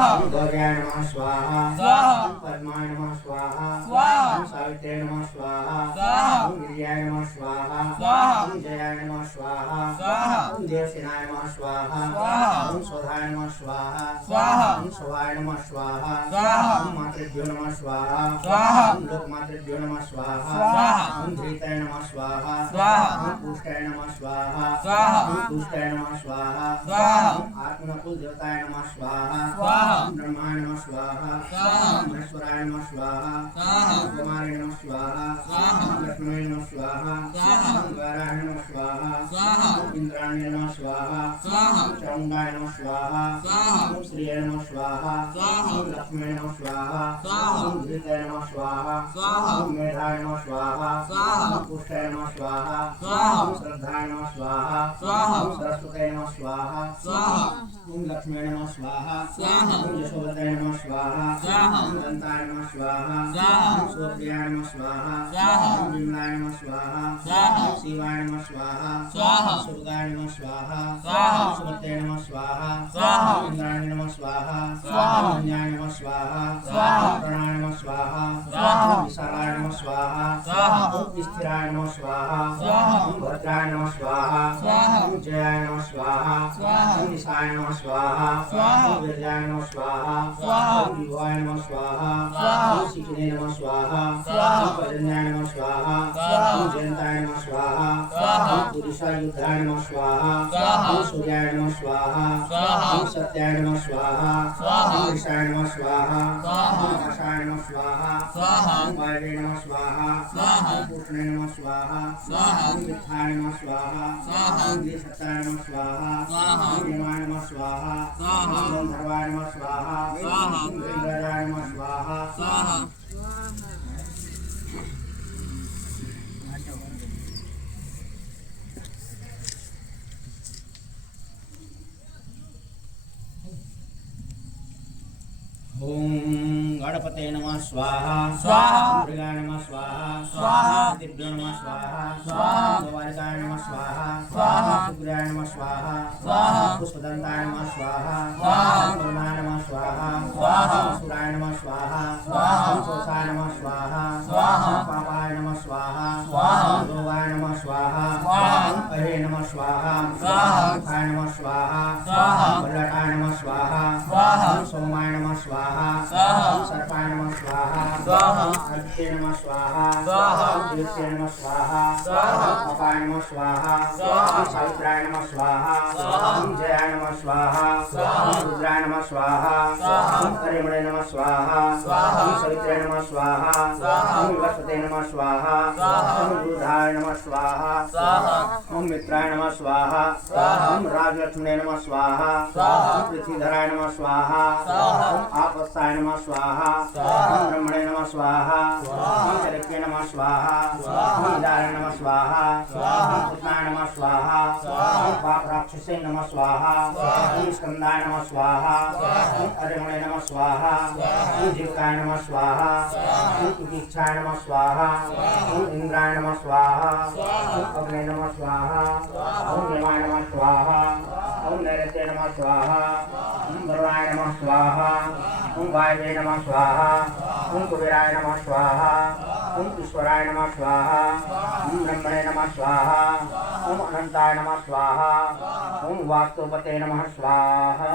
गौर्याय नमः स्वाहा पद्माय नमः स्वाहा सावित्र्याय नमः स्वाहा वीर्याय नमः स्वाहा जयाय नमः स्वाहा देवसेनाय नमः स्वाहा स्वधाय नमः स्वाहा स्वाहाय नमः स्वाहा मातृभ्यो नमः स्वाहा लोकमातृभ्यो नमः स्वाहा धृताय नमः स्वाहा पुष्टाय नमः स्वाहा पुष्टाय नमः स्वाहा आत्मकुल देवताय नमः स्वाहा ब्रह्माय नमः स्वाहा महेश्वराय नमः स्वाहा कुमाराय नमः स्वाहा लक्ष्मीय नमः स्वाहा गौराय नमः स्वाहा इंद्राय नमः स्वाहा चामुंडाय नमः स्वाहा श्रीय नमः स्वाहा लक्ष्मीय नमः स्वाहा धृताय नमः स्वाहा मेधाय नमः स्वाहा पुष्टाय नमः स्वाहा श्रद्धाय नमः स्वाहा सरस्वती नमः स्वाहा लक्ष्मी नमः स्वाहा यशोवताय नमः स्वाहा दंताय नमः स्वाहा सोप्रियाय नमः स्वाहा विमलाय नमः स्वाहा शिवाय नमः स्वाहा सुरगाय नमः स्वाहा सुमते नमः स्वाहा इंद्राय नमः स्वाहा अन्याय नमः स्वाहा प्रणाय नमः स्वाहा विशालाय नमः स्वाहा स्थिराय नमः स्वाहा भद्राय नमः स्वाहा जयाय नमः स्वाहा निशाय नमः स्वाहा वीर्याय नमः स्वाहा विवाय नमः स्वाहा शिखिने नमः स्वाहा पर्जन्याय नमः स्वाहा जयंताय नमः स्वाहा पुरुषायुद्धाय नमः स्वाहा सूर्याय नमः स्वाहा सत्याय नमः स्वाहा ईशाय नमः स्वाहा आकाशाय नमः स्वाहा वायवे नमः स्वाहा पूषणे नमः स्वाहा मिथ्याय नमः स्वाहा सत्याय नमः स्वाहा देवाय नमः स्वाहा गंधर्वाय नमः स्वाहा इंद्राय नमः स्वाहा ओम गणपते नमः स्वाहा दुर्गाय नमः स्वाहा दिव्यो नमः स्वाहा द्वारिकाय नमः स्वाहा शुक्राय नमः स्वाहा पुष्पदंताय नमः स्वाहा करुणाय नमः स्वाहा सुराय नमः स्वाहा सोसाय नमः स्वाहा पापाय नमः स्वाहा रोगाय नमः स्वाहा अहे नमः स्वाहा खाय नमः स्वाहा बल्लटाय नमः स्वाहा सोमाय नमः स्वाहा सर्पाय नमः स्वाहा अग्निये नमः स्वाहा ज्योतिषे नमः स्वाहा अपाय नमः स्वाहा सावित्राय नमः स्वाहा जयाय नमः स्वाहा रुद्राय नमः स्वाहा हरिमणे नमः स्वाहा सवित्रे नमः स्वाहा वसुते नमः स्वाहा रुद्राय नमः स्वाहा ओम मित्राय नमः स्वाहा ओम राजलक्ष्मणे नमः स्वाहा पृथ्वीधराय नमः स्वाहा आपस्ताय नमः स्वाहा ब्रह्मणे नमः स्वाहा चरके नमः स्वाहा ईदाय नमः स्वाहा कृष्णाय नमः स्वाहा पापराक्षसे नमः स्वाहा स्कंदाय नमः स्वाहा हरिमणे नमः स्वाहा जीवकाय नमः स्वाहा दीक्षाय नमः स्वाहा इंद्राय नमः स्वाहा अग्ने नमः स्वाहा ओम यमाय नमः स्वाहा ओम नैऋत्ये नमः स्वाहा ओम वरुणाय नमः स्वाहा ओम वायवे नमः स्वाहा ओम कुबेराय नमः स्वाहा ओम ईश्वराय नमः स्वाहा ओम ब्रह्मणे नमः स्वाहा ओम अनंताय नमः स्वाहा ओम वास्तुपते नमः स्वाहा।